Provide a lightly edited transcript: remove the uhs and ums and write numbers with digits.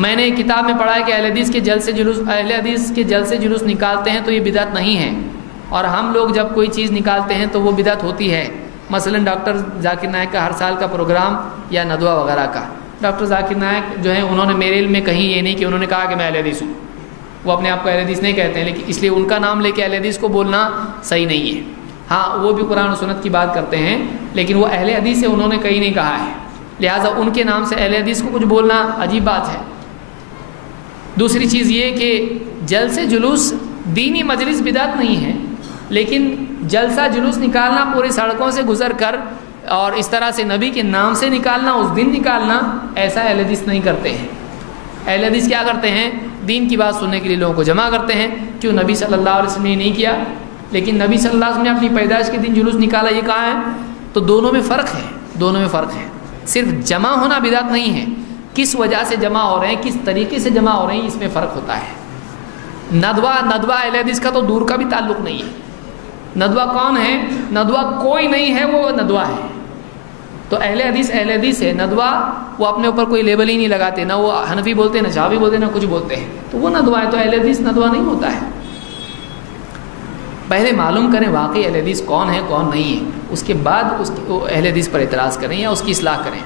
میں نے کتاب میں پڑھا ہے کہ اہل حدیث کے جلسے جلوس نکالتے ہیں تو یہ بدعت نہیں ہے، اور ہم لوگ جب کوئی چیز نکالتے ہیں تو وہ بدعت ہوتی ہے۔ مثلا ڈاکٹر ذاکر نائک کا ہر سال کا پروگرام یا ندوہ وغیرہ کا، ڈاکٹر ذاکر نائک جو ہیں انہوں نے میرے علم میں کہیں یہ نہیں کہ انہوں نے کہا کہ میں اہل حدیث ہوں، وہ اپنے آپ کو اہل حدیث نہیں کہتے ہیں، لیکن اس لیے ان کا نام لے کے اہل حدیث کو بولنا صحیح نہیں ہے۔ ہاں وہ بھی قرآن و سنت کی بات کرتے ہیں، لیکن وہ اہل حدیث سے انہوں نے کہیں نہیں کہا ہے، لہٰذا ان کے نام سے اہل حدیث کو کچھ بولنا عجیب بات ہے۔ دوسری چیز یہ کہ جلسے جلوس دینی مجلس بدعت نہیں ہے، لیکن جلسہ جلوس نکالنا پوری سڑکوں سے گزر کر اور اس طرح سے نبی کے نام سے نکالنا، اس دن نکالنا، ایسا اہل حدیث نہیں کرتے ہیں۔ اہل حدیث کیا کرتے ہیں؟ دین کی بات سننے کے لیے لوگوں کو جمع کرتے ہیں۔ کیوں؟ نبی صلی اللہ علیہ وسلم نے نہیں کیا، لیکن نبی صلی اللہ علیہ وسلم نے اپنی پیدائش کے دن جلوس نکالا، یہ کہا ہے؟ تو دونوں میں فرق ہے، دونوں میں فرق ہے۔ صرف جمع ہونا بدعت نہیں ہے، کس وجہ سے جمع ہو رہے ہیں، کس طریقے سے جمع ہو رہے ہیں، اس میں فرق ہوتا ہے۔ ندوہ اہل حدیث کا تو دور کا بھی تعلق نہیں ہے۔ ندوہ کون ہے؟ ندوہ کوئی نہیں ہے، وہ ندوہ ہے۔ تو اہل حدیث ہے، ندوہ وہ اپنے اوپر کوئی لیبل ہی نہیں لگاتے، نہ وہ حنفی بولتے ہیں، نہ شافعی بولتے ہیں، نہ کچھ بولتے ہیں، تو وہ ندوہ ہے۔ تو اہل حدیث ندوہ نہیں ہوتا ہے۔ پہلے معلوم کریں واقعی اہل حدیث کون ہے کون نہیں ہے، اس کے بعد اہل حدیث پر اعتراض کریں یا اس کی اصلاح کریں۔